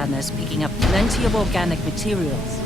scanners picking up plenty of organic materials.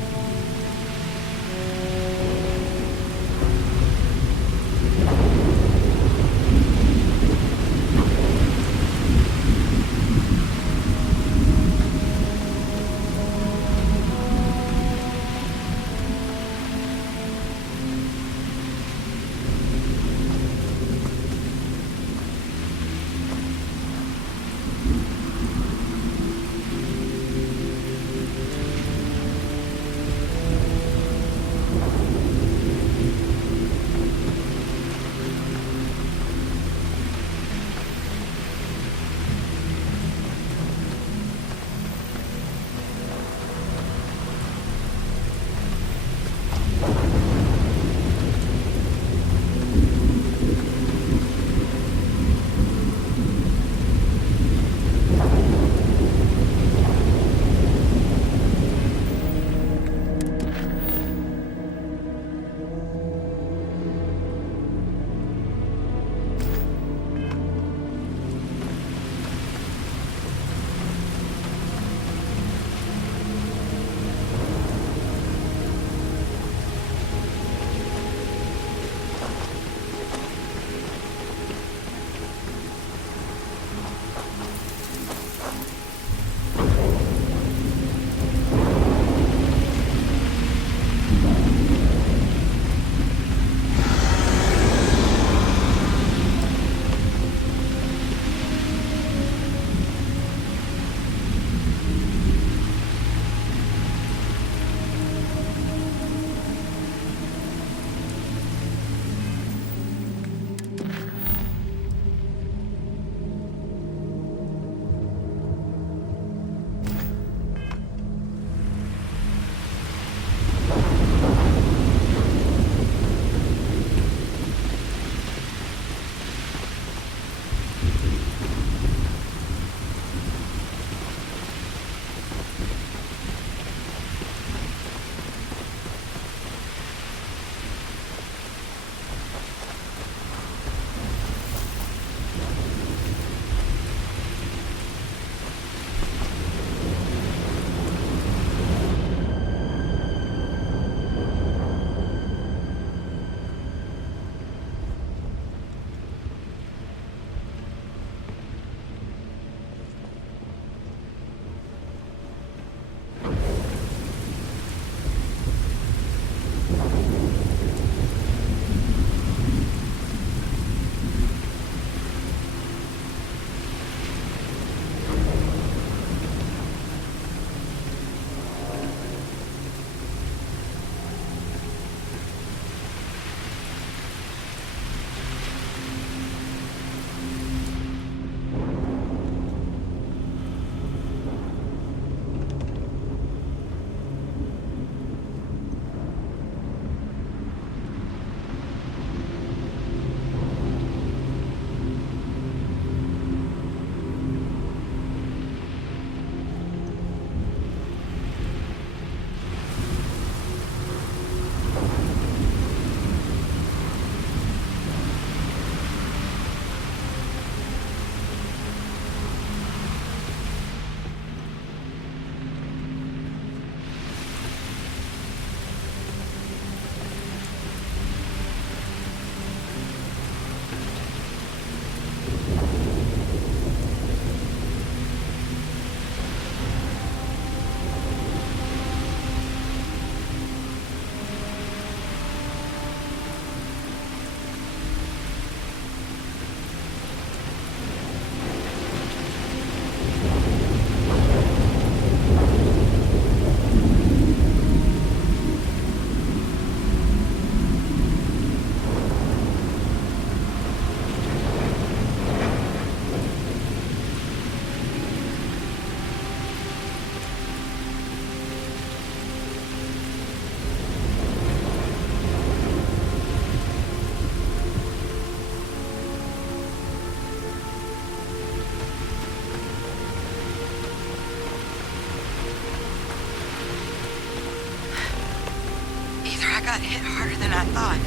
got hit harder than I thought.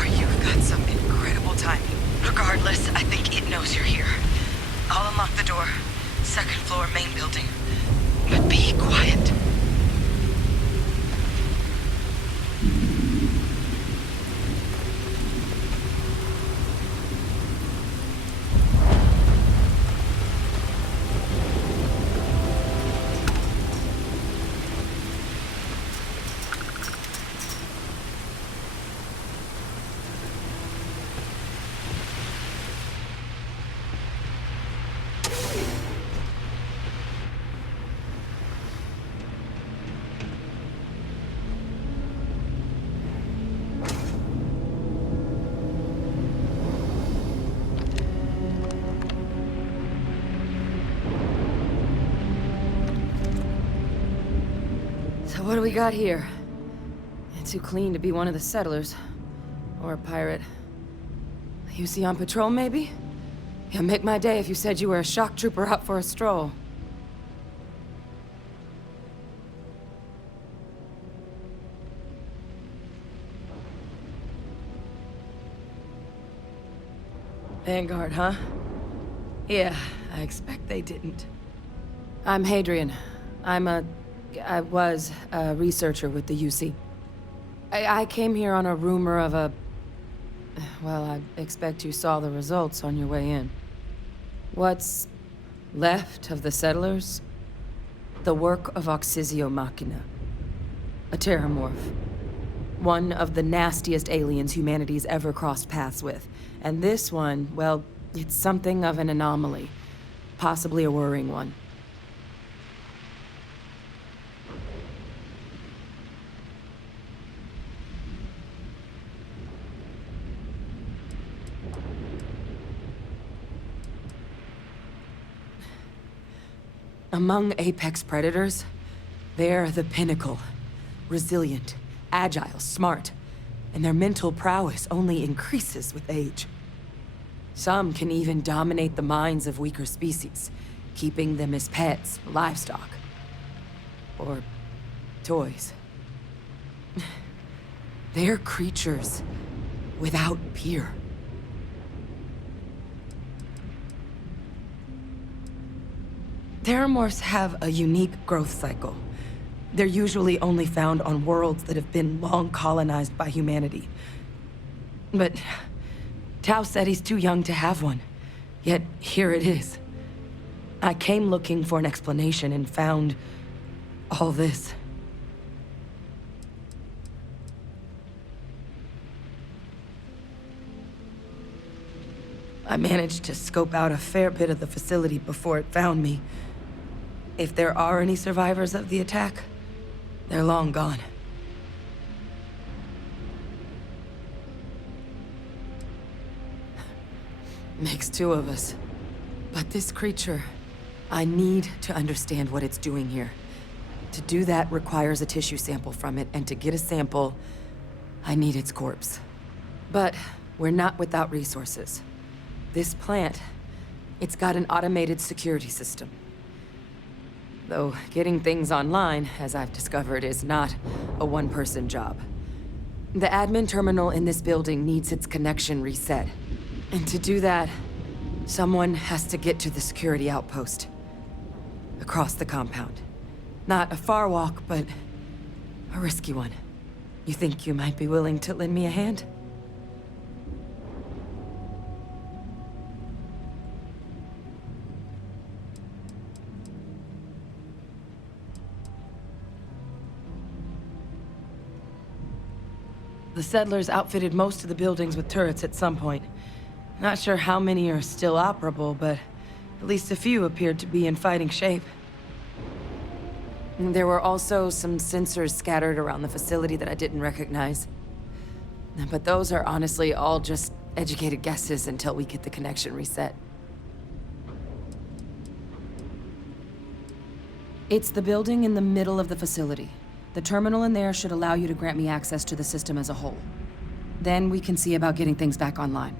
Or you've got some incredible timing. Regardless, I think it knows you're here. I'll unlock the door. Second floor, main building. But be quiet. So what do we got here? Too clean to be one of the settlers. Or a pirate. You see on patrol, maybe? It'd make my day if you said you were a shock trooper out for a stroll. Vanguard, huh? Yeah, I expect they didn't. I'm Hadrian. I was a researcher with the UC. I came here on a rumor of a... Well, I expect you saw the results on your way in. What's left of the settlers? The work of Oxysio Machina. A terramorph. One of the nastiest aliens humanity's ever crossed paths with. And this one, well, it's something of an anomaly. Possibly a worrying one. Among apex predators, they're the pinnacle. Resilient, agile, smart, and their mental prowess only increases with age. Some can even dominate the minds of weaker species, keeping them as pets, livestock, or toys. They're creatures without peer. Terramorphs have a unique growth cycle. They're usually only found on worlds that have been long colonized by humanity. But Tao said he's too young to have one. Yet here it is. I came looking for an explanation and found all this. I managed to scope out a fair bit of the facility before it found me. If there are any survivors of the attack, they're long gone. Makes two of us. But this creature, I need to understand what it's doing here. To do that requires a tissue sample from it, and to get a sample, I need its corpse. But we're not without resources. This plant, it's got an automated security system. Though getting things online, as I've discovered, is not a one-person job. The admin terminal in this building needs its connection reset. And to do that, someone has to get to the security outpost. Across the compound. Not a far walk, but a risky one. You think you might be willing to lend me a hand? The settlers outfitted most of the buildings with turrets at some point. Not sure how many are still operable, but at least a few appeared to be in fighting shape. There were also some sensors scattered around the facility that I didn't recognize. But those are honestly all just educated guesses until we get the connection reset. It's the building in the middle of the facility. The terminal in there should allow you to grant me access to the system as a whole. Then we can see about getting things back online.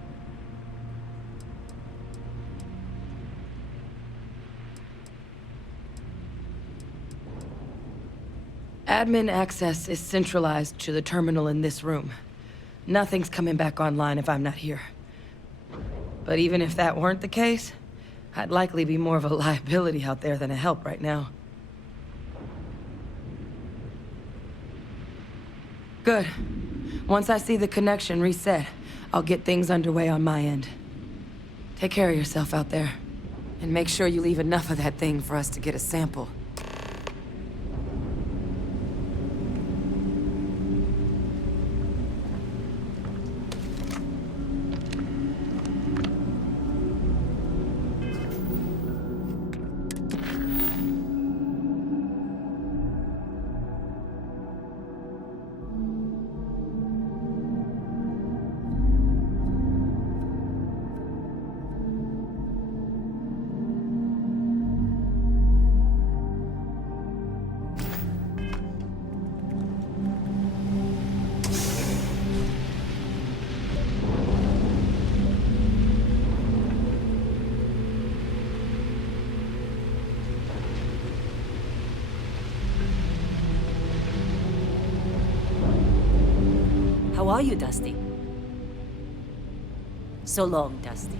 Admin access is centralized to the terminal in this room. Nothing's coming back online if I'm not here. But even if that weren't the case, I'd likely be more of a liability out there than a help right now. Good. Once I see the connection reset, I'll get things underway on my end. Take care of yourself out there. And make sure you leave enough of that thing for us to get a sample. How are you, Dusty? So long, Dusty.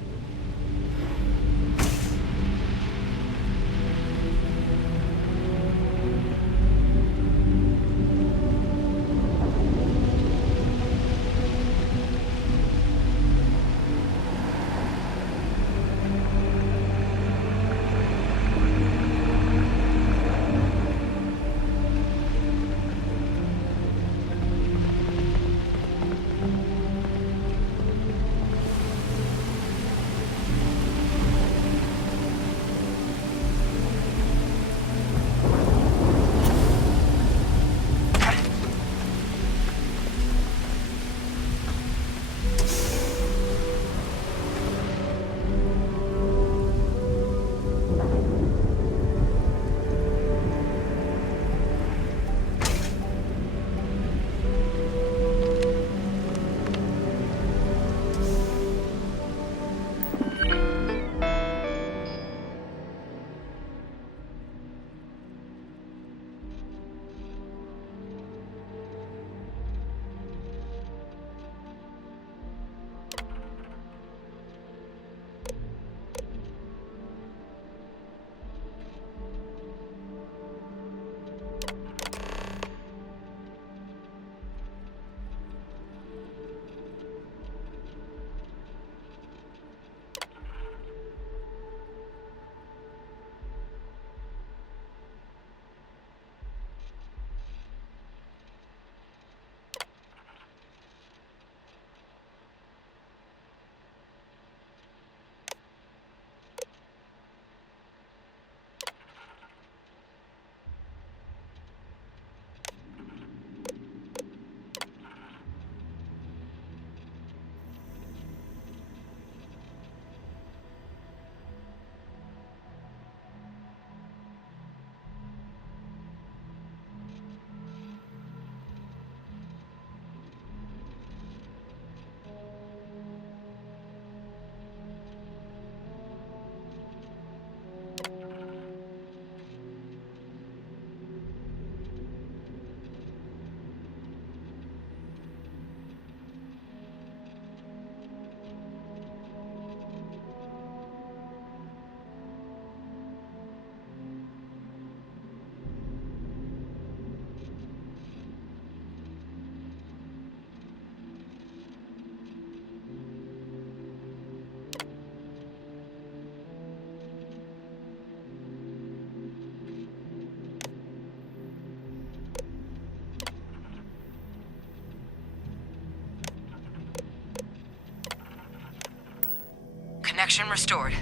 Connection restored.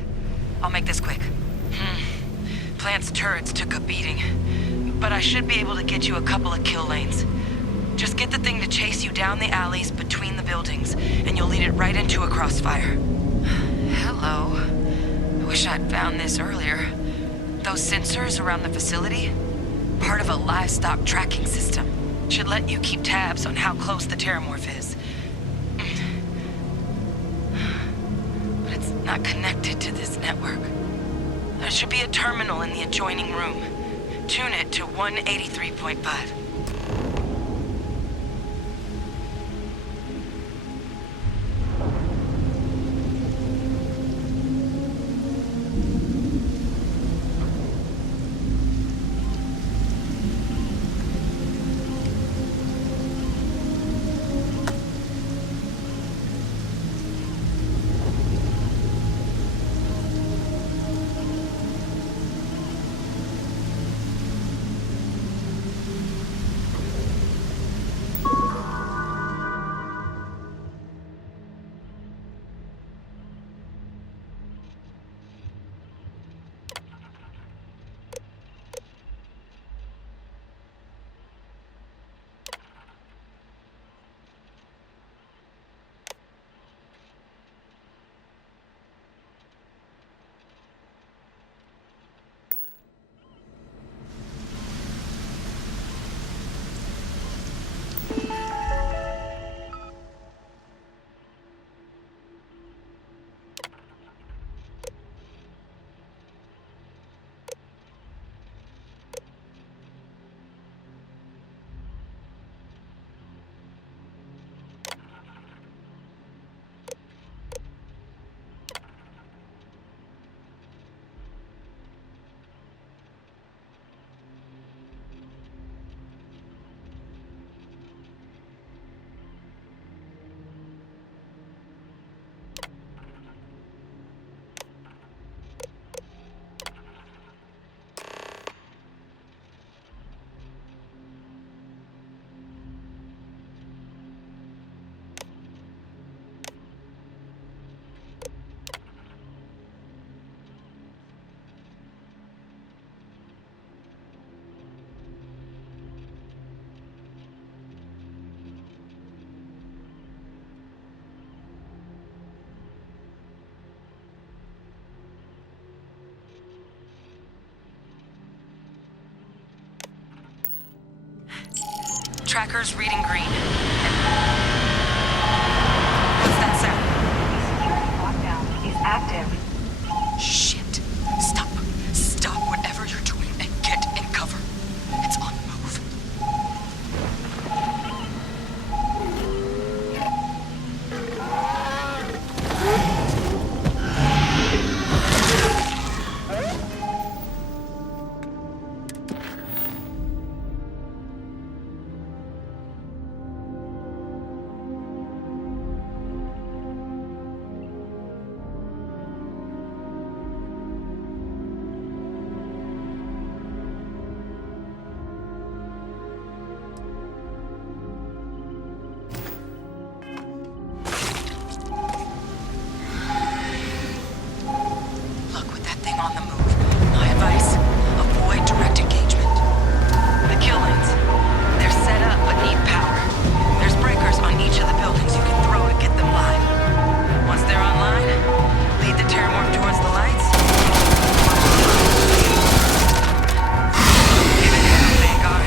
I'll make this quick. Plant's turrets took a beating, but I should be able to get you a couple of kill lanes. Just get the thing to chase you down the alleys between the buildings, and you'll lead it right into a crossfire. Hello. I wish I'd found this earlier. Those sensors around the facility? Part of a livestock tracking system. Should let you keep tabs on how close the terramorph is. But it's not connected to this network. There should be a terminal in the adjoining room. Tune it to 183.5. Tracker's reading green. What's that sound? Security lockdown is active. Shit. Stop. Stop whatever you're doing and get in cover. It's on the move. Look, with that thing on the move, my advice, avoid direct engagement. The kill lanes, they're set up but need power. There's breakers on each of the buildings you can throw to get them live. Once they're online, lead the terramorph towards the lights. Give it hell, Vanguard.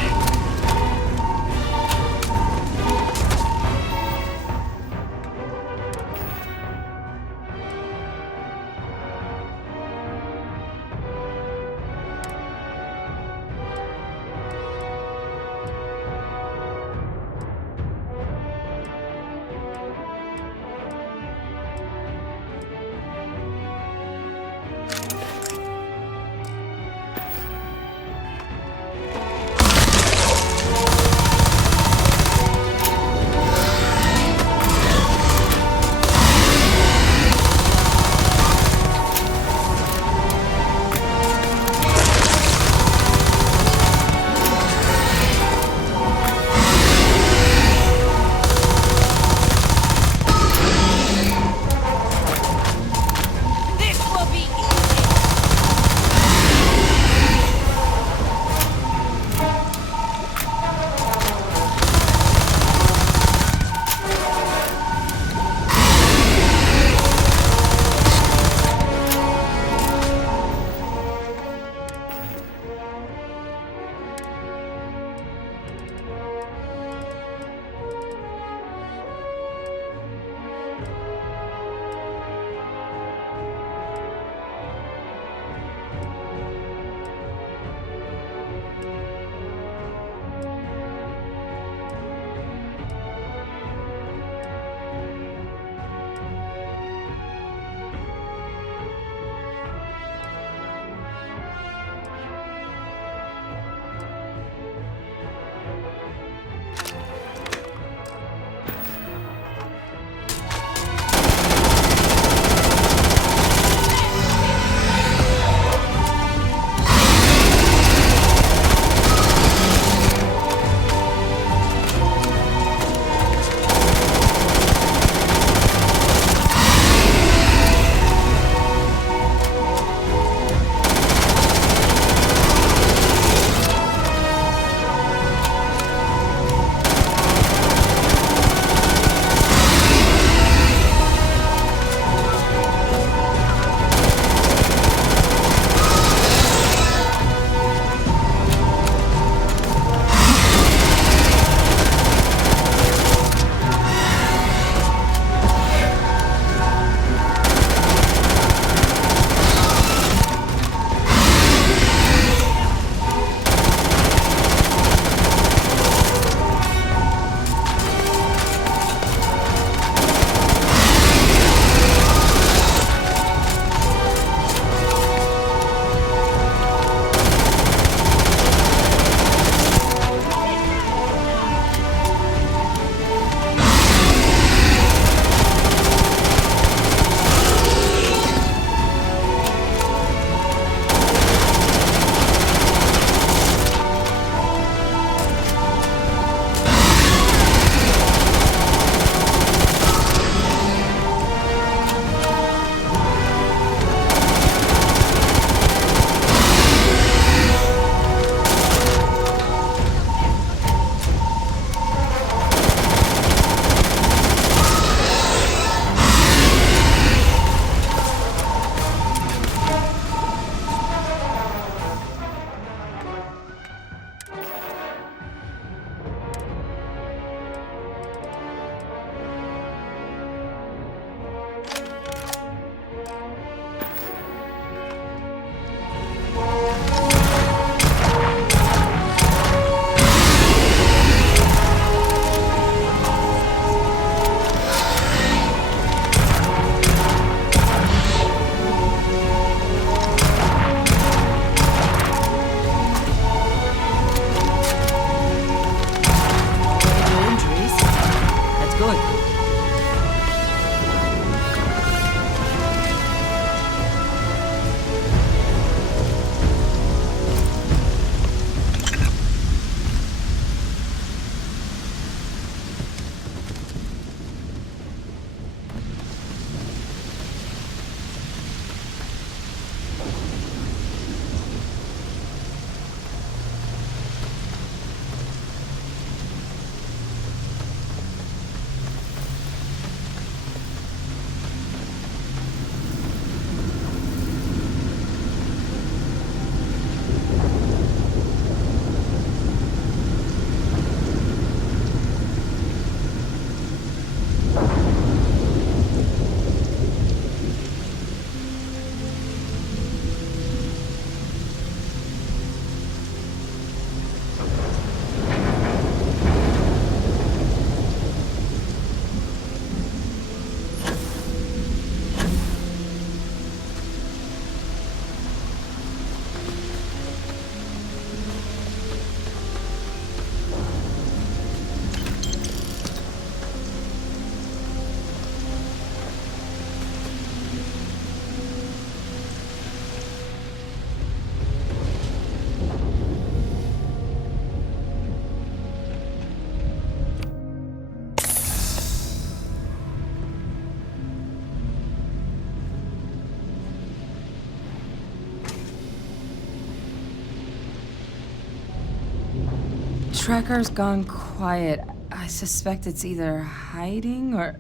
Tracker's gone quiet. I suspect it's either hiding or...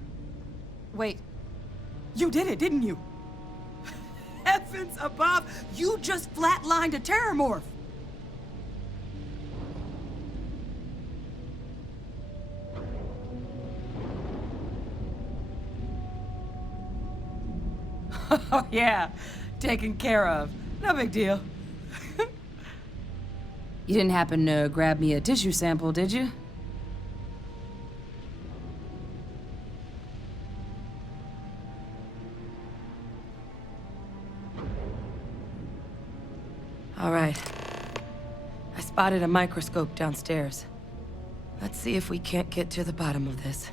Wait. You did it, didn't you? Heavens above! You just flatlined a terramorph! Oh, yeah. Taken care of. No big deal. You didn't happen to grab me a tissue sample, did you? All right. I spotted a microscope downstairs. Let's see if we can't get to the bottom of this.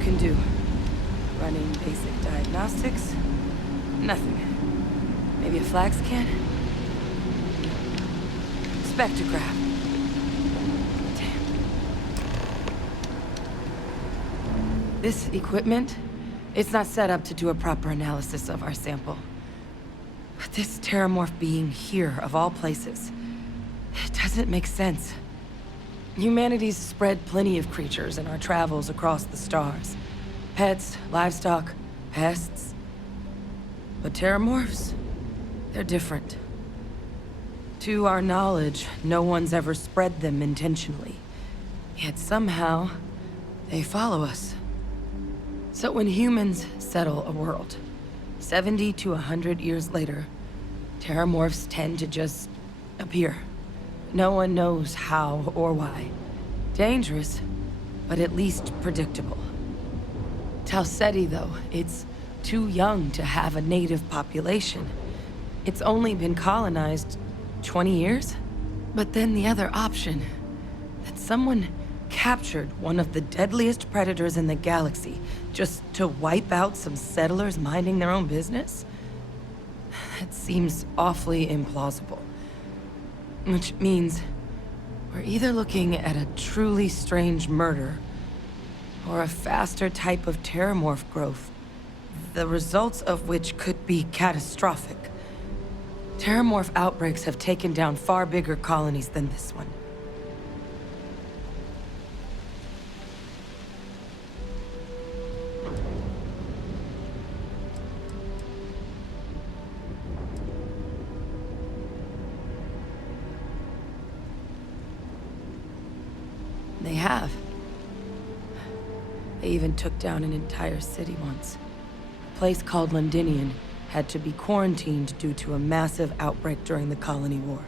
Can do. Running basic diagnostics. Nothing. Maybe a flag scan? Spectrograph. Damn. This equipment, it's not set up to do a proper analysis of our sample. But this terramorph being here, of all places, it doesn't make sense. Humanity's spread plenty of creatures in our travels across the stars. Pets, livestock, pests. But terramorphs, they're different. To our knowledge, no one's ever spread them intentionally. Yet somehow, they follow us. So when humans settle a world, 70 to 100 years later, terramorphs tend to just appear. No one knows how or why. Dangerous, but at least predictable. Tau Ceti, though, it's too young to have a native population. It's only been colonized 20 years? But then the other option, that someone captured one of the deadliest predators in the galaxy just to wipe out some settlers minding their own business? That seems awfully implausible. Which means we're either looking at a truly strange murder or a faster type of terramorph growth, the results of which could be catastrophic. Terramorph outbreaks have taken down far bigger colonies than this one. They have. They even took down an entire city once. A place called Londinian had to be quarantined due to a massive outbreak during the Colony War.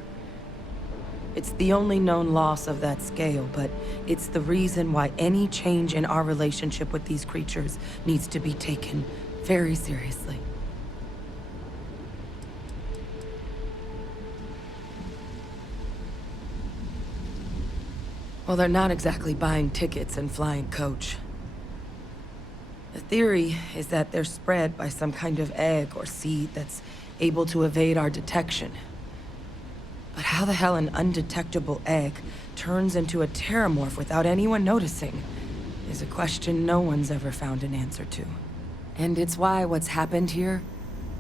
It's the only known loss of that scale, but it's the reason why any change in our relationship with these creatures needs to be taken very seriously. Well, they're not exactly buying tickets and flying coach. The theory is that they're spread by some kind of egg or seed that's able to evade our detection. But how the hell an undetectable egg turns into a terramorph without anyone noticing is a question no one's ever found an answer to. And it's why what's happened here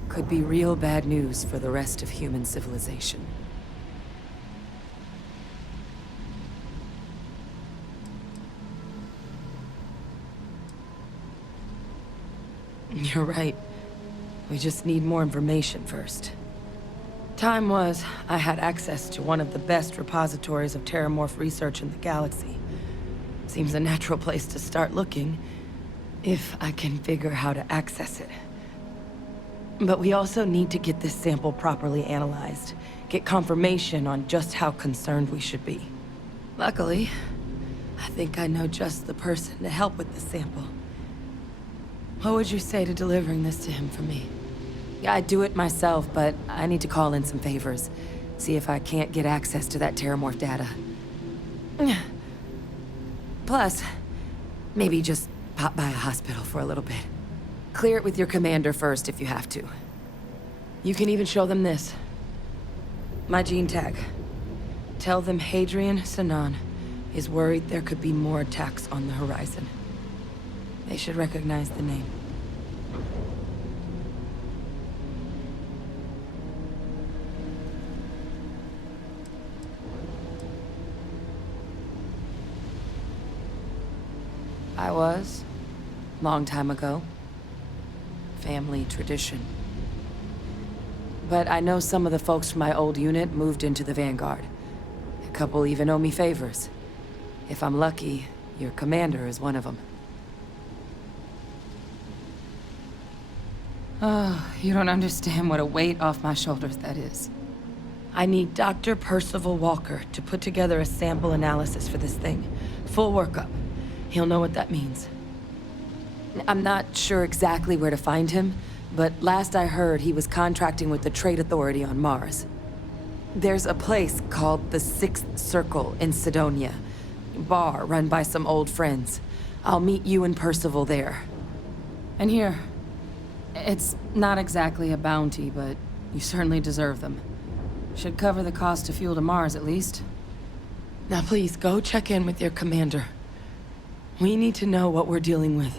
could be real bad news for the rest of human civilization. You're right. We just need more information first. Time was, I had access to one of the best repositories of terramorph research in the galaxy. Seems a natural place to start looking, if I can figure how to access it. But we also need to get this sample properly analyzed, get confirmation on just how concerned we should be. Luckily, I think I know just the person to help with the sample. What would you say to delivering this to him for me? Yeah, I'd do it myself, but I need to call in some favors. See if I can't get access to that Terramorph data. Plus, maybe just pop by a hospital for a little bit. Clear it with your commander first if you have to. You can even show them this. My gene tag. Tell them Hadrian Sinan is worried there could be more attacks on the horizon. They should recognize the name. I was. Long time ago. Family tradition. But I know some of the folks from my old unit moved into the Vanguard. A couple even owe me favors. If I'm lucky, your commander is one of them. Oh, you don't understand what a weight off my shoulders that is. I need Dr. Percival Walker to put together a sample analysis for this thing. Full workup. He'll know what that means. I'm not sure exactly where to find him, but last I heard he was contracting with the Trade Authority on Mars. There's a place called the Sixth Circle in Sidonia. Bar run by some old friends. I'll meet you and Percival there. And here. It's not exactly a bounty, but you certainly deserve them. Should cover the cost of fuel to Mars, at least. Now please, go check in with your commander. We need to know what we're dealing with.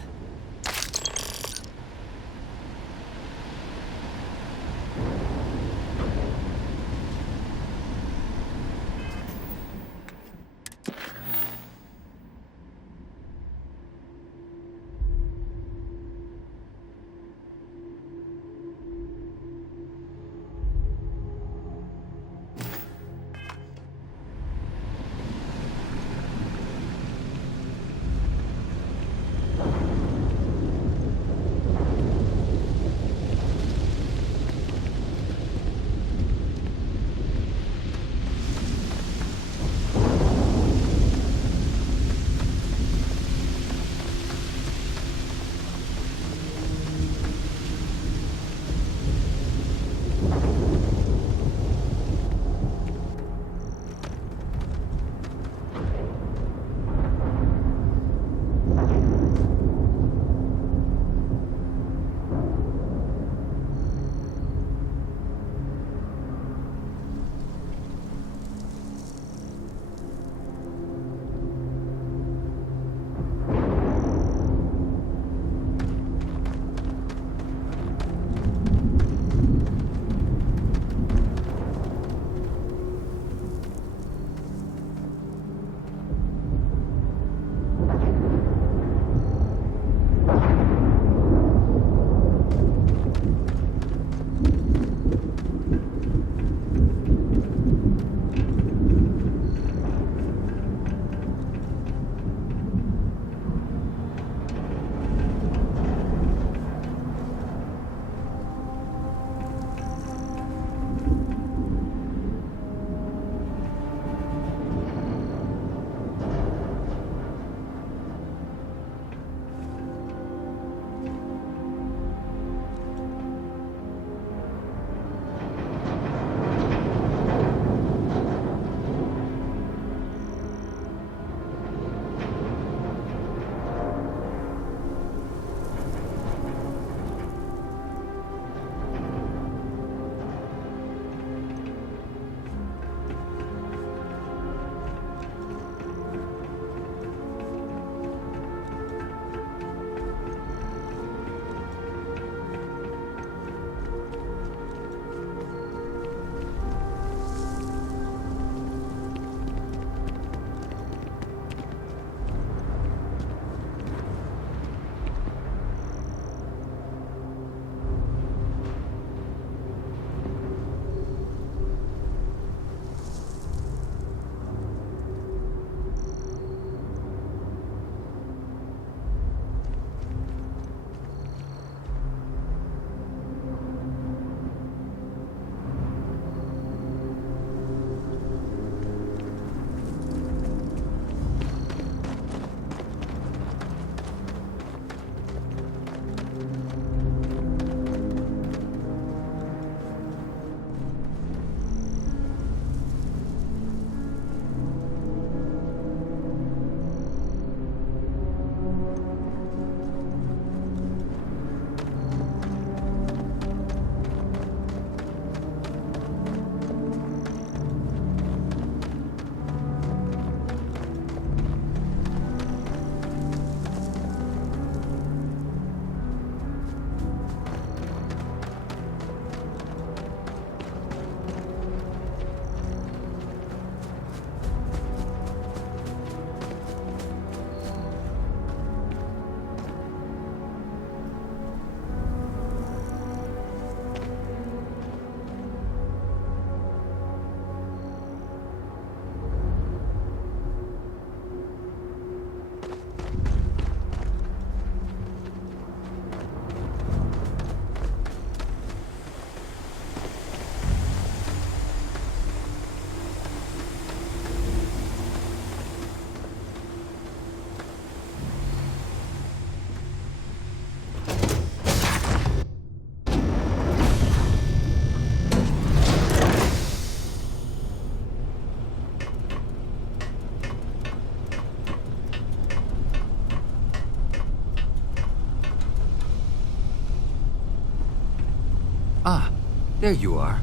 There you are.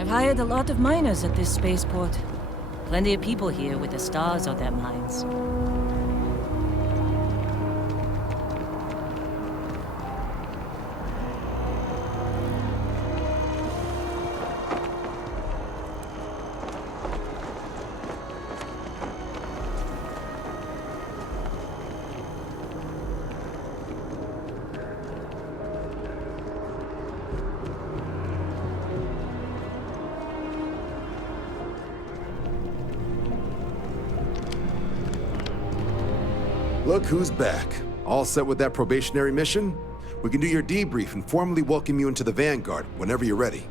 I've hired a lot of miners at this spaceport. Plenty of people here with the stars on their minds. Look who's back. All set with that probationary mission? We can do your debrief and formally welcome you into the Vanguard whenever you're ready.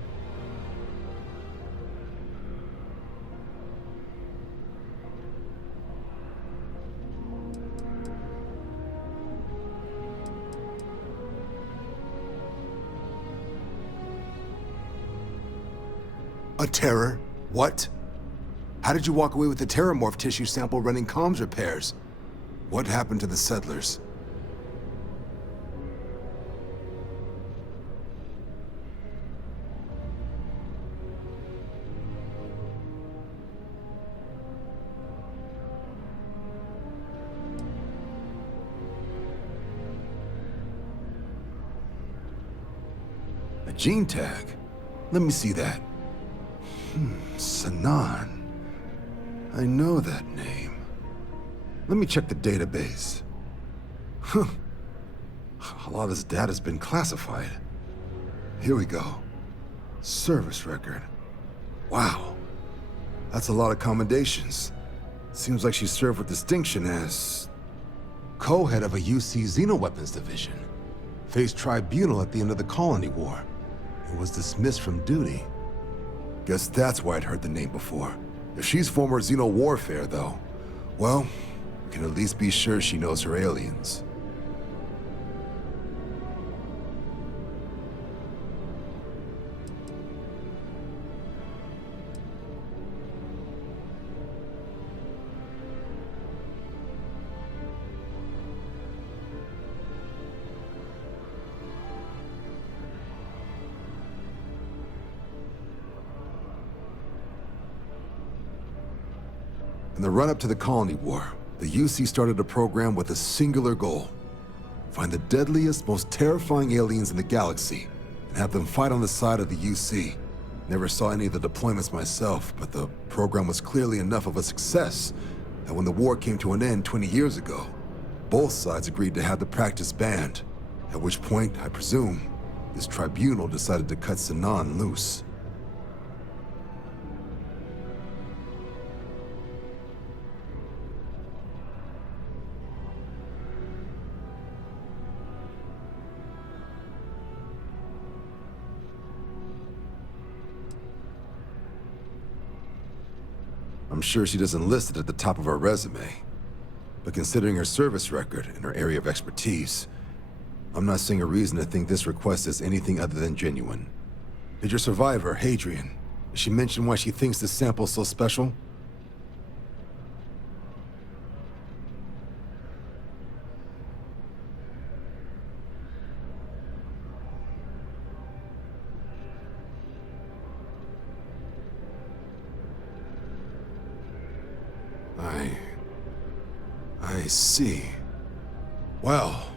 A terror? What? How did you walk away with the terramorph tissue sample running comms repairs? What happened to the settlers? A gene tag? Let me see that. Sanan. I know that name. Let me check the database. Huh. A lot of this data's been classified. Here we go. Service record. Wow. That's a lot of commendations. Seems like she served with distinction as co-head of a UC Xenoweapons division. Faced tribunal at the end of the Colony War. And was dismissed from duty. Guess that's why I'd heard the name before. If she's former Xeno warfare, though, well, we can at least be sure she knows her aliens. In the run-up to the Colony War, the UC started a program with a singular goal. Find the deadliest, most terrifying aliens in the galaxy, and have them fight on the side of the UC. Never saw any of the deployments myself, but the program was clearly enough of a success that when the war came to an end 20 years ago, both sides agreed to have the practice banned, at which point, I presume, this tribunal decided to cut Sinan loose. I'm sure she doesn't list it at the top of her resume. But considering her service record and her area of expertise, I'm not seeing a reason to think this request is anything other than genuine. Did your survivor, Hadrian, did she mention why she thinks this sample's so special? I see. Well,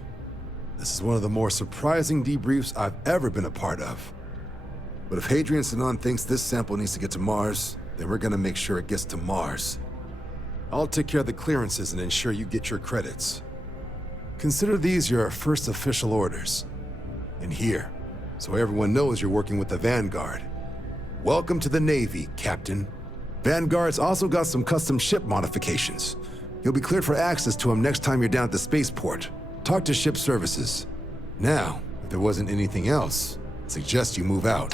this is one of the more surprising debriefs I've ever been a part of. But if Hadrian Sinan thinks this sample needs to get to Mars, then we're gonna make sure it gets to Mars. I'll take care of the clearances and ensure you get your credits. Consider these your first official orders. And here, so everyone knows you're working with the Vanguard. Welcome to the Navy, Captain. Vanguard's also got some custom ship modifications. You'll be cleared for access to them next time you're down at the spaceport. Talk to ship services. Now, if there wasn't anything else, I suggest you move out.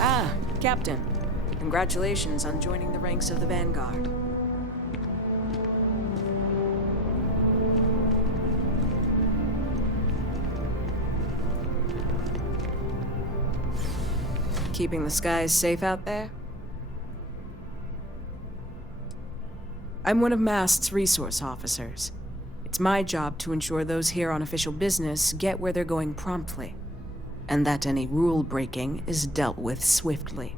Ah, Captain. Congratulations on joining the ranks of the Vanguard. Keeping the skies safe out there? I'm one of MAST's resource officers. It's my job to ensure those here on official business get where they're going promptly, and that any rule breaking is dealt with swiftly.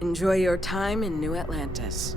Enjoy your time in New Atlantis.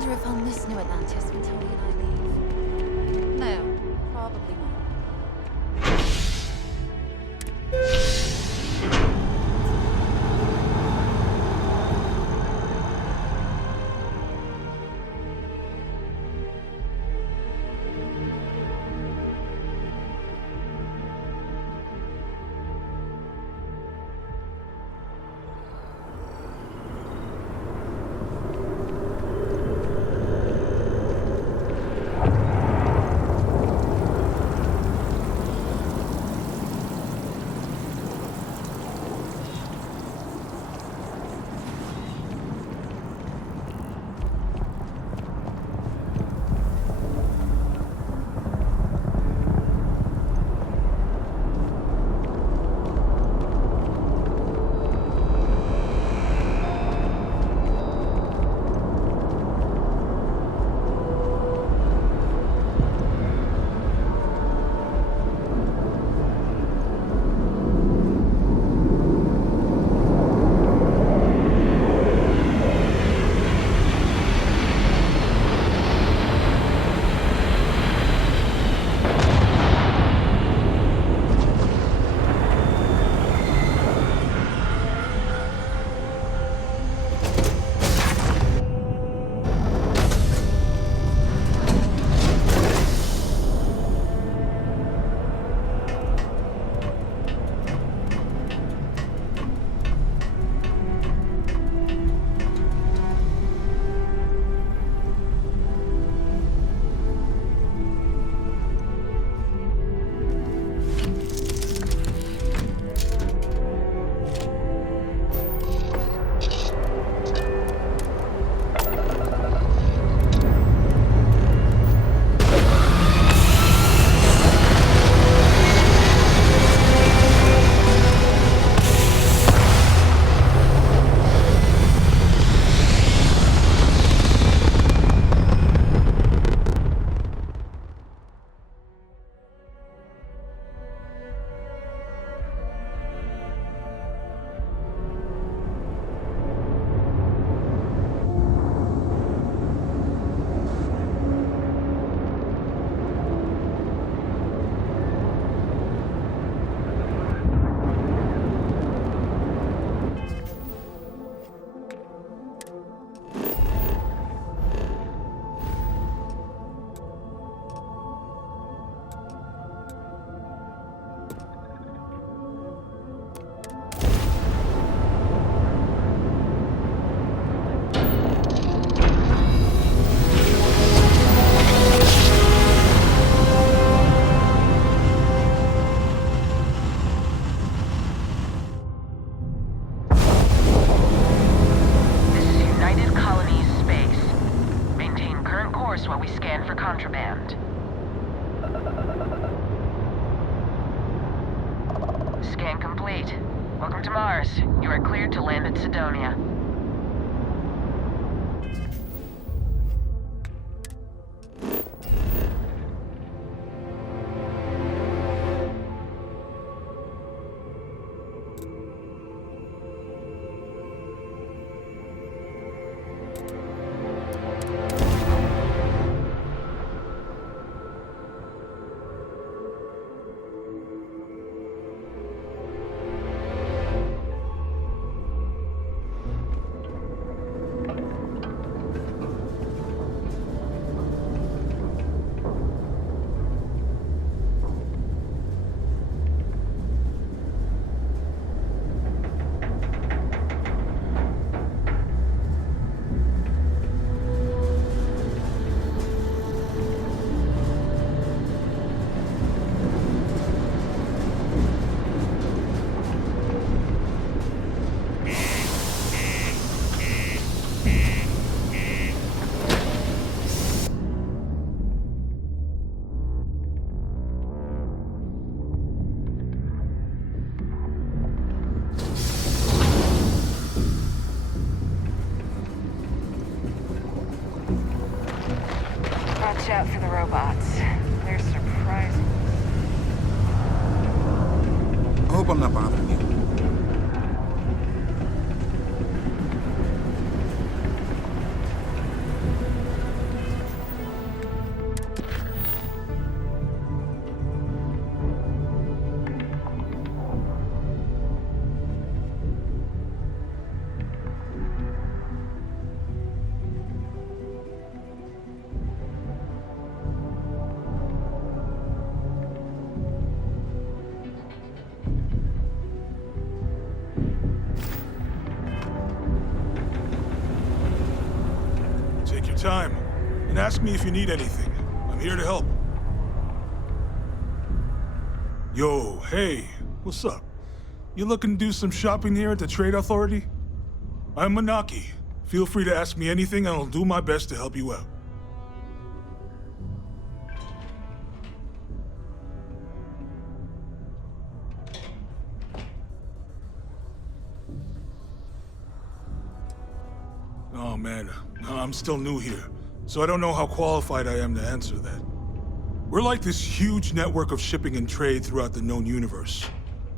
wonder if I'll miss New Atlantis when Tony and I leave. No, probably not. contraband. Scan complete. Welcome to Mars. You are cleared to land at Sidonia. Watch out for the robots. They're surprising. I hope I'm not bothering you. Anytime. And ask me if you need anything. I'm here to help. Yo, hey, what's up? You looking to do some shopping here at the Trade Authority? I'm Manaki. Feel free to ask me anything and I'll do my best to help you out. Oh man, I'm still new here, so I don't know how qualified I am to answer that. We're like this huge network of shipping and trade throughout the known universe.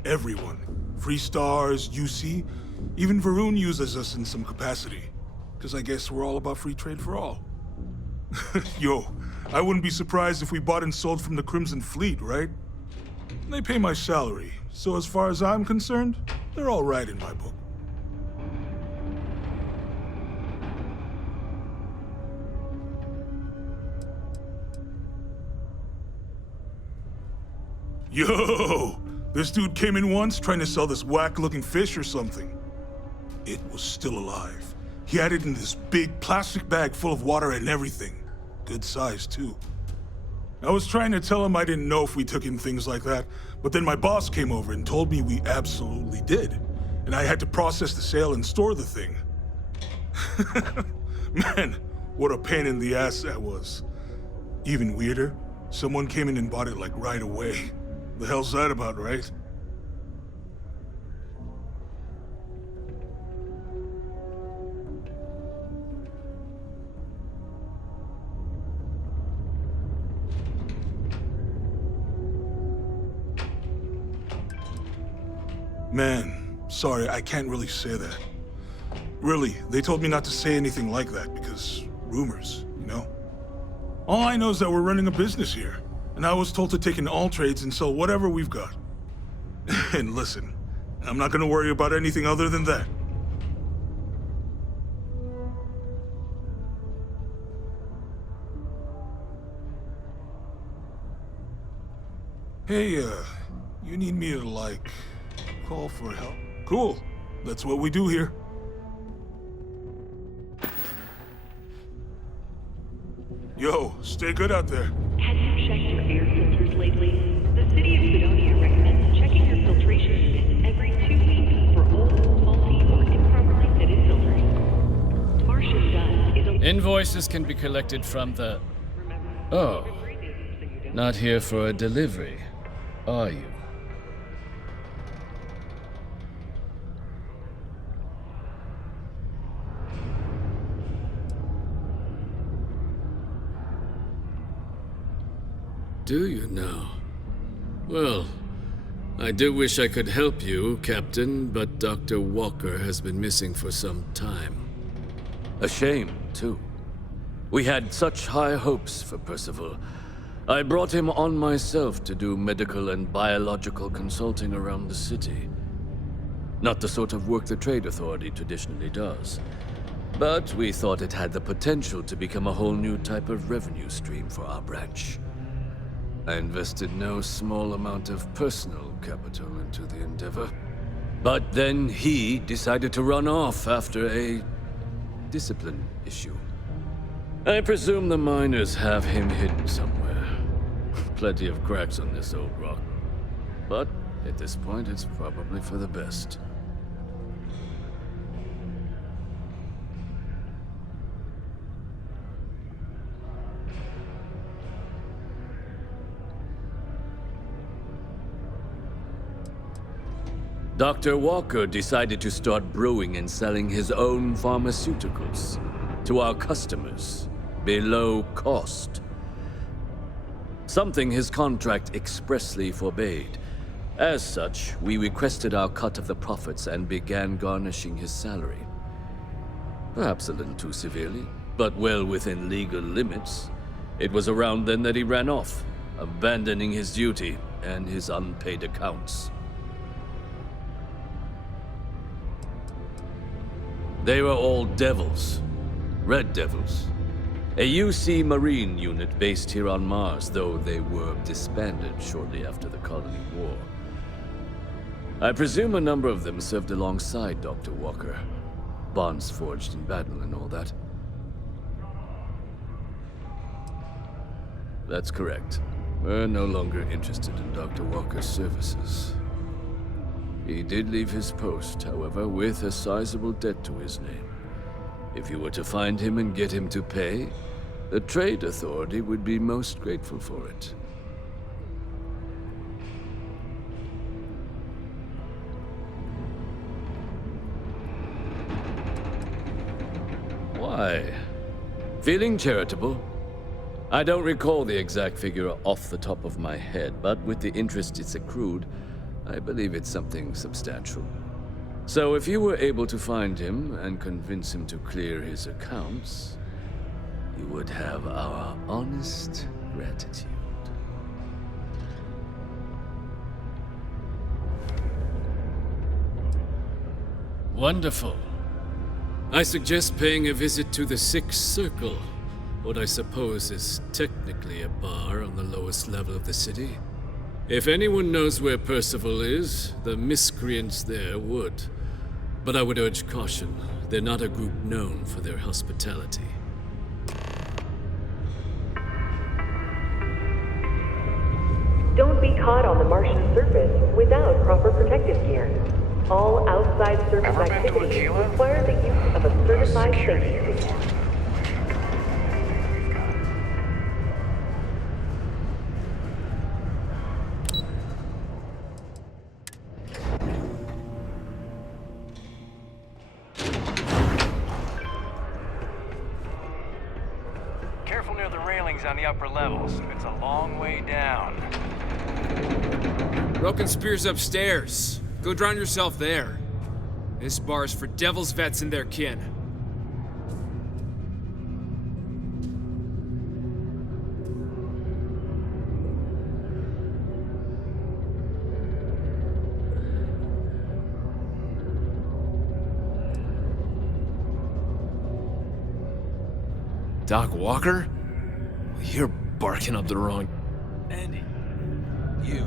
Everyone. Free Stars, UC, even Varun uses us in some capacity. Because I guess we're all about free trade for all. Yo, I wouldn't be surprised if we bought and sold from the Crimson Fleet, right? They pay my salary, so as far as I'm concerned, they're all right in my book. Yo! This dude came in once trying to sell this whack-looking fish or something. It was still alive. He had it in this big plastic bag full of water and everything. Good size, too. I was trying to tell him I didn't know if we took in things like that, but then my boss came over and told me we absolutely did. And I had to process the sale and store the thing. Man, what a pain in the ass that was. Even weirder, someone came in and bought it like right away. The hell's that about, right? Man, sorry, I can't really say that. Really, they told me not to say anything like that because rumors, you know? All I know is that we're running a business here. And I was told to take in all trades and sell whatever we've got. And listen, I'm not gonna worry about anything other than that. Hey, you need me to, like, call for help? Cool. That's what we do here. Yo, stay good out there. Have you checked your air filters lately? The city of Sidonia recommends checking your filtration unit every 2 weeks for old, faulty, or improperly fitted filters. Martian dust is a... Invoices can be collected from the... Oh. Not here for a delivery, are you? Do you now? Well, I do wish I could help you, Captain, but Dr. Walker has been missing for some time. A shame, too. We had such high hopes for Percival. I brought him on myself to do medical and biological consulting around the city. Not the sort of work the Trade Authority traditionally does. But we thought it had the potential to become a whole new type of revenue stream for our branch. I invested no small amount of personal capital into the endeavor. But then he decided to run off after a discipline issue. I presume the miners have him hidden somewhere. Plenty of cracks on this old rock. But at this point, it's probably for the best. Dr. Walker decided to start brewing and selling his own pharmaceuticals to our customers below cost. Something his contract expressly forbade. As such, we requested our cut of the profits and began garnishing his salary. Perhaps a little too severely, but well within legal limits. It was around then that he ran off, abandoning his duty and his unpaid accounts. They were all devils. Red Devils. A UC Marine unit based here on Mars, though they were disbanded shortly after the Colony War. I presume a number of them served alongside Dr. Walker. Bonds forged in battle and all that. That's correct. We're no longer interested in Dr. Walker's services. He did leave his post, however, with a sizable debt to his name. If you were to find him and get him to pay, the Trade Authority would be most grateful for it. Why? Feeling charitable? I don't recall the exact figure off the top of my head, but with the interest it's accrued, I believe it's something substantial. So if you were able to find him and convince him to clear his accounts, you would have our honest gratitude. Wonderful. I suggest paying a visit to the Sixth Circle, what I suppose is technically a bar on the lowest level of the city. If anyone knows where Percival is, the miscreants there would. But I would urge caution. They're not a group known for their hospitality. Don't be caught on the Martian surface without proper protective gear. All outside surface activities require the use of a certified safety suit. Careful near the railings on the upper levels. It's a long way down. Broken Spear's upstairs. Go drown yourself there. This bar's for Devil's vets and their kin. Doc Walker? You're barking up the wrong... Andy, you.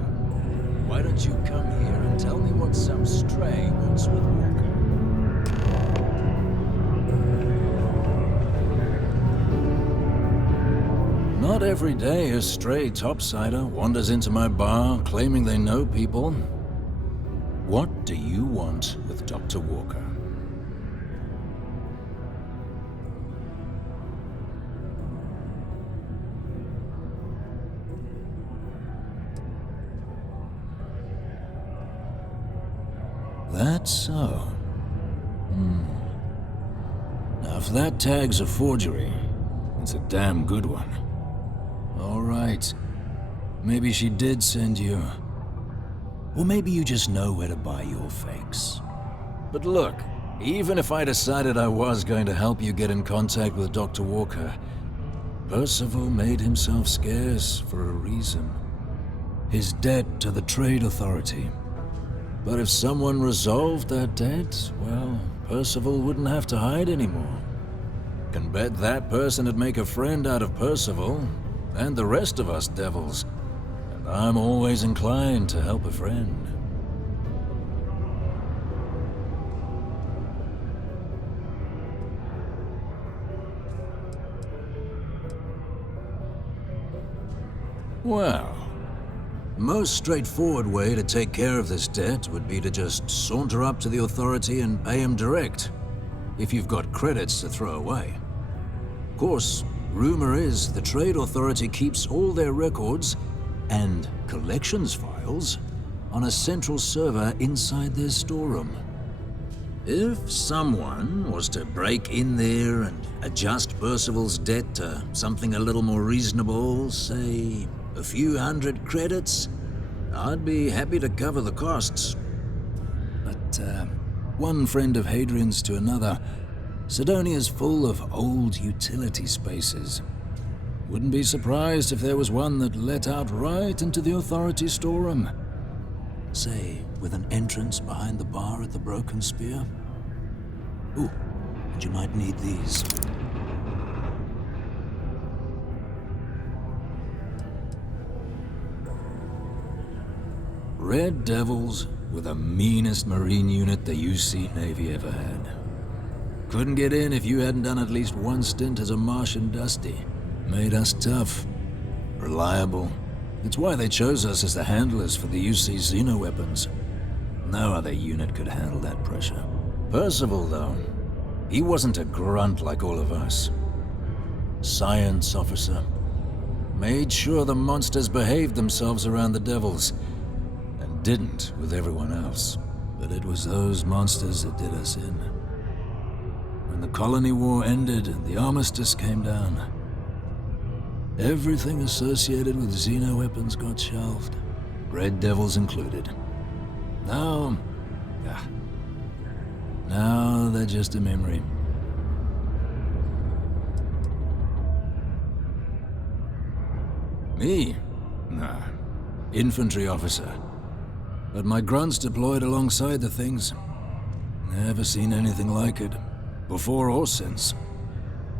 Why don't you come here and tell me what some stray wants with Walker? Not every day a stray topsider wanders into my bar claiming they know people. What do you want with Dr. Walker? That's so. Now, if that tag's a forgery, it's a damn good one. All right. Maybe she did send you. Or maybe you just know where to buy your fakes. But look, even if I decided I was going to help you get in contact with Dr. Walker, Percival made himself scarce for a reason. His debt to the Trade Authority. But if someone resolved that debt, well, Percival wouldn't have to hide anymore. Can bet that person would make a friend out of Percival, and the rest of us devils. And I'm always inclined to help a friend. Well, most straightforward way to take care of this debt would be to just saunter up to the authority and pay him direct, if you've got credits to throw away. Of course, rumor is the Trade Authority keeps all their records and collections files on a central server inside their storeroom. If someone was to break in there and adjust Percival's debt to something a little more reasonable, say a few hundred credits, I'd be happy to cover the costs. But, one friend of Hadrian's to another, Sidonia's full of old utility spaces. Wouldn't be surprised if there was one that let out right into the authority storeroom. Say, with an entrance behind the bar at the Broken Spear. Ooh, and you might need these. Red Devils were the meanest Marine unit the UC Navy ever had. Couldn't get in if you hadn't done at least one stint as a Martian Dusty. Made us tough. reliable. It's why they chose us as the handlers for the UC xeno-weapons. No other unit could handle that pressure. Percival, though, he wasn't a grunt like all of us. Science officer. Made sure the monsters behaved themselves around the devils, and didn't with everyone else. But it was those monsters that did us in. When the colony war ended and the armistice came down, everything associated with xeno-weapons got shelved, Red Devils included. Now they're just a memory. Me? Nah. Infantry officer. But my grunts deployed alongside the things. Never seen anything like it. Before or since.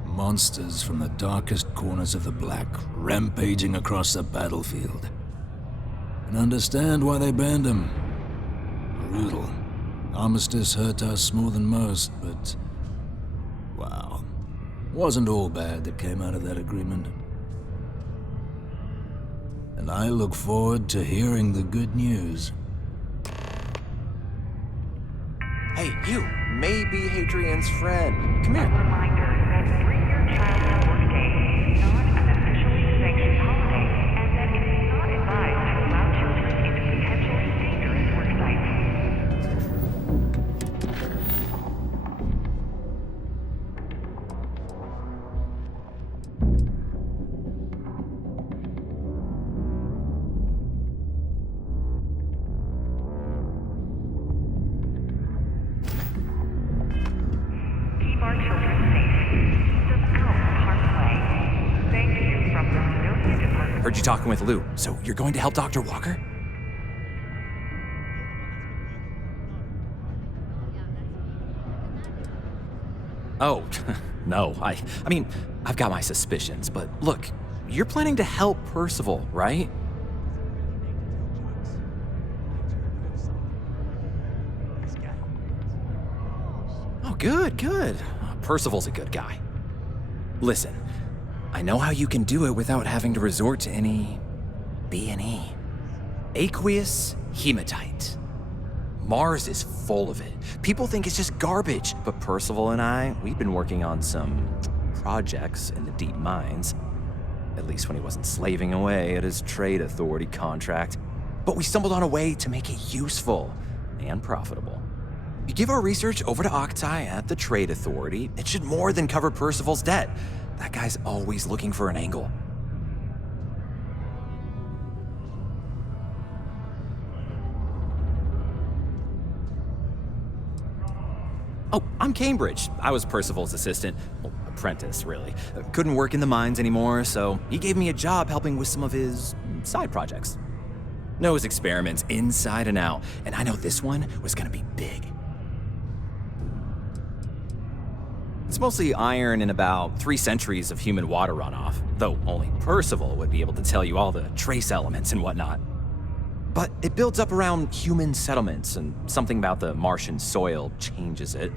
Monsters from the darkest corners of the Black, rampaging across the battlefield. And understand why they banned them. Brutal. Armistice hurt us more than most, but... wow. Wasn't all bad that came out of that agreement. And I look forward to hearing the good news. Hey, you may be Hadrian's friend. Come here. Heard you talking with Lou, so you're going to help Dr. Walker? Oh, no, I mean, I've got my suspicions, but look, you're planning to help Percival, right? Oh, good. Percival's a good guy. Listen, I know how you can do it without having to resort to any B&E. Aqueous hematite. Mars is full of it. People think it's just garbage, but Percival and I, we've been working on some projects in the deep mines. At least when he wasn't slaving away at his trade authority contract. But we stumbled on a way to make it useful and profitable. You give our research over to Octai at the trade authority, it should more than cover Percival's debt. That guy's always looking for an angle. Oh, I'm Cambridge. I was Percival's assistant. Well, apprentice, really. Couldn't work in the mines anymore, so he gave me a job helping with some of his side projects. Knows experiments inside and out, and I know this one was gonna be big. It's mostly iron and about 3 centuries of human water runoff, though only Percival would be able to tell you all the trace elements and whatnot. But it builds up around human settlements, and something about the Martian soil changes it,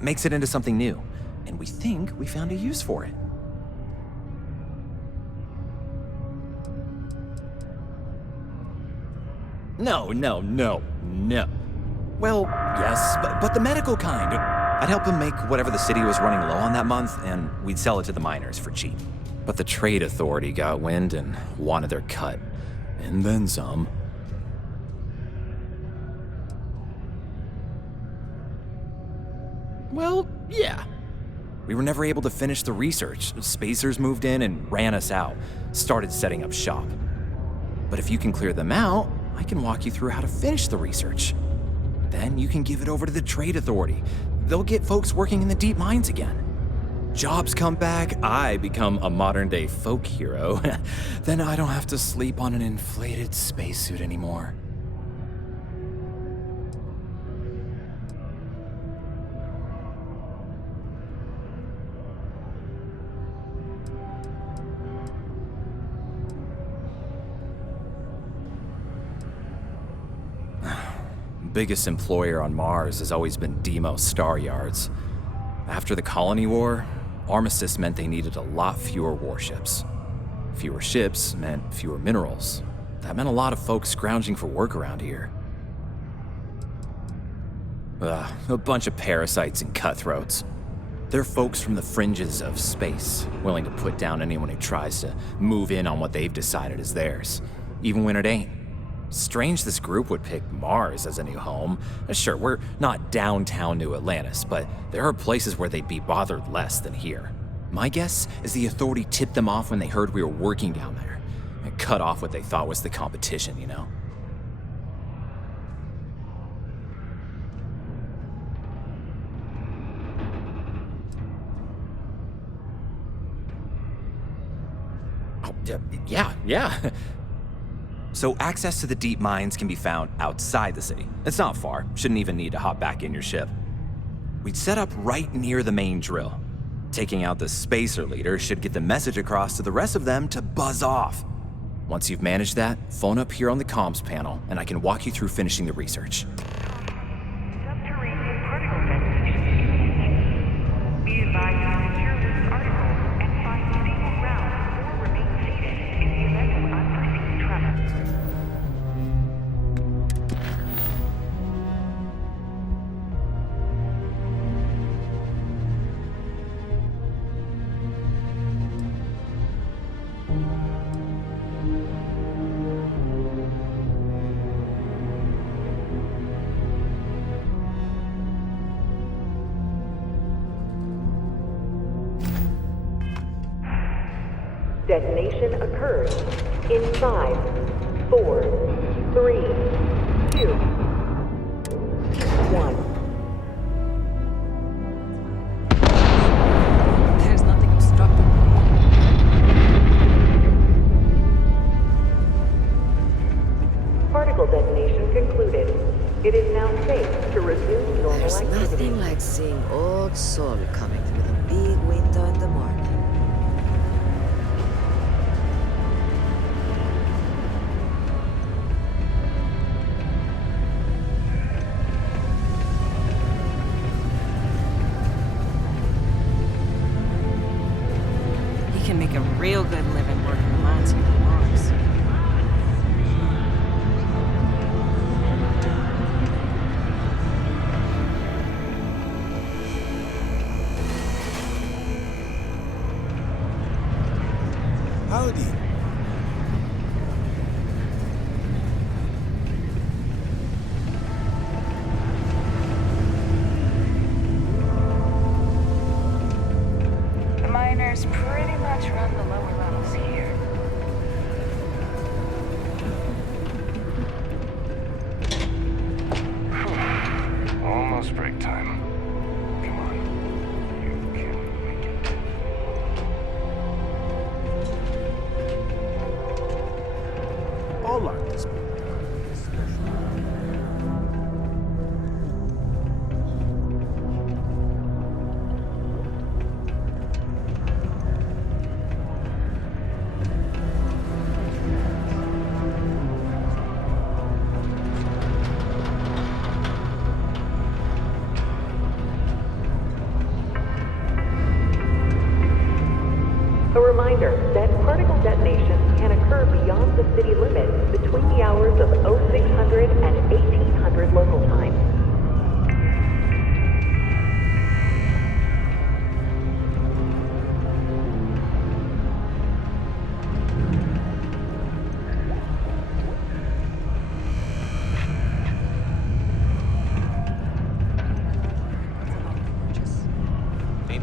makes it into something new, and we think we found a use for it. No. Well, yes, but the medical kind. I'd help him make whatever the city was running low on that month, and we'd sell it to the miners for cheap. But the trade authority got wind and wanted their cut. And then some. Well, yeah. We were never able to finish the research. Spacers moved in and ran us out. Started setting up shop. But if you can clear them out, I can walk you through how to finish the research. Then you can give it over to the trade authority. They'll get folks working in the deep mines again. Jobs come back, I become a modern-day folk hero. Then I don't have to sleep on an inflated spacesuit anymore. Biggest employer on Mars has always been Demo Star Yards. After the Colony War, Armistice meant they needed a lot fewer warships. Fewer ships meant fewer minerals. That meant a lot of folks scrounging for work around here. A bunch of parasites and cutthroats. They're folks from the fringes of space, willing to put down anyone who tries to move in on what they've decided is theirs, even when it ain't. Strange this group would pick Mars as a new home. Sure, we're not downtown New Atlantis, but there are places where they'd be bothered less than here. My guess is the Authority tipped them off when they heard we were working down there, and cut off what they thought was the competition, you know? Oh, yeah. So access to the deep mines can be found outside the city. It's not far. Shouldn't even need to hop back in your ship. We'd set up right near the main drill. Taking out the spacer leader should get the message across to the rest of them to buzz off. Once you've managed that, phone up here on the comms panel, and I can walk you through finishing the research. Subterranean particle detonation. Be advised to secure this article and find stable ground or remain seated in the event of unforeseen tremor. Detonation occurs in 5, 4, 3, 2, 1. There's nothing obstructing me. Particle detonation concluded. It is now safe to resume normal There's activity. nothing like seeing old Sol coming through the big window in the morning. He can make a real good living working the mines here on Mars. Howdy. The miners pretty much run the lower levels here. Almost break time. Come on. You can make it. All artists. A reminder that particle detonation can occur beyond the city limits between the hours of 0600 and 1800 local time.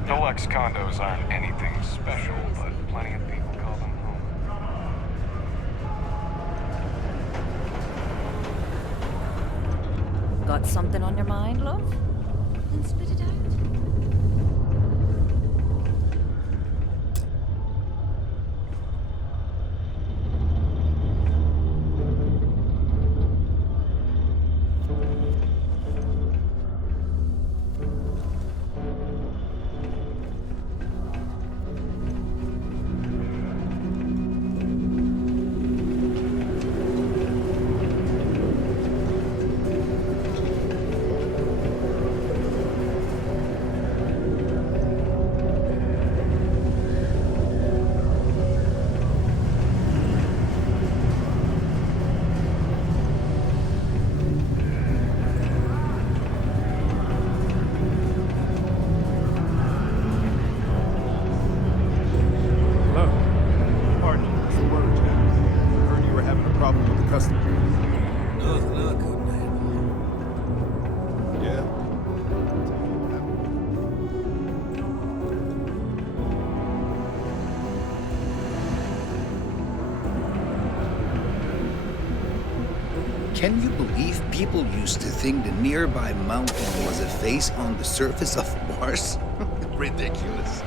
Deluxe condos aren't anything special, but plenty of people call them home. Got something on your mind, love? Then spit it out. Can you believe people used to think the nearby mountain was a face on the surface of Mars? Ridiculous.